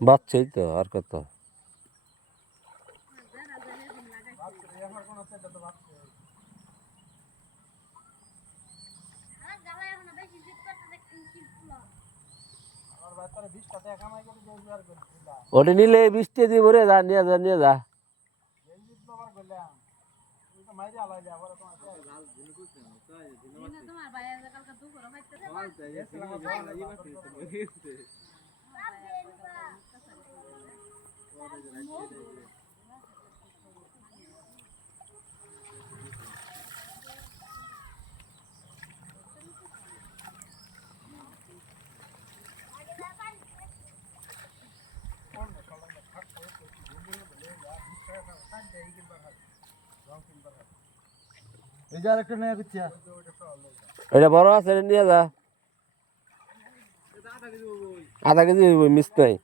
বাচ্চাই তো, আর কত? ওটা নিলে বৃষ্টি দিব রে যা, নিয়ে যা নিয়ে যা। কালকে দুপুরে মাইতে এই যে আরেকটা নয়া কুচ্ছা এটা বড় আছে নিয়ে যা। আধা কেজি মিস নাই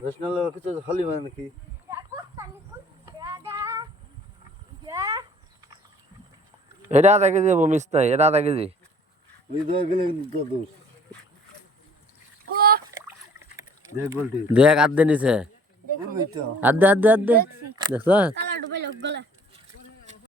রসনাল কিছু হলি মানে নাকি? এটা আধা কেজি হইব মিস নাই এটা আধা কেজি। দেখ আধ দে নিছে আধ দে আধ দে আধ দে। দেখছ।